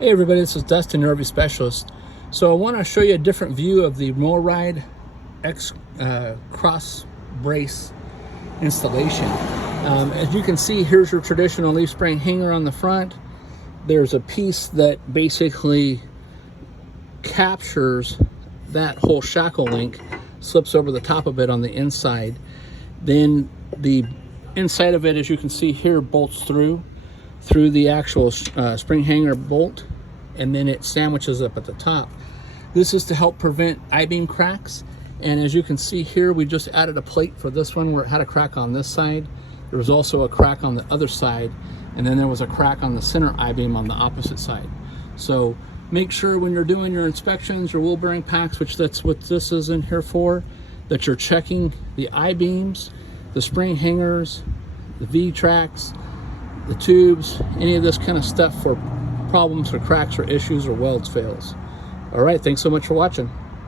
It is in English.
Hey everybody, this is Dustin, your RV specialist. So I want to show you a different view of the MORryde X Cross Brace installation. As you can see, here's your traditional leaf spring hanger on the front. There's a piece that basically captures that whole shackle link, slips over the top of it on the inside. Then the inside of it, as you can see here, bolts through the actual spring hanger bolt, and then it sandwiches up at the top. This is to help prevent I-beam cracks, and as you can see here, we just added a plate for this one where it had a crack on this side. There was also a crack on the other side, and then there was a crack on the center I-beam on the opposite side. So make sure when you're doing your inspections, your wool bearing packs, which that's what this is in here for, that you're checking the I-beams, the spring hangers, the V-tracks, the tubes, any of this kind of stuff for problems or cracks or issues or welds fails. All right, thanks so much for watching.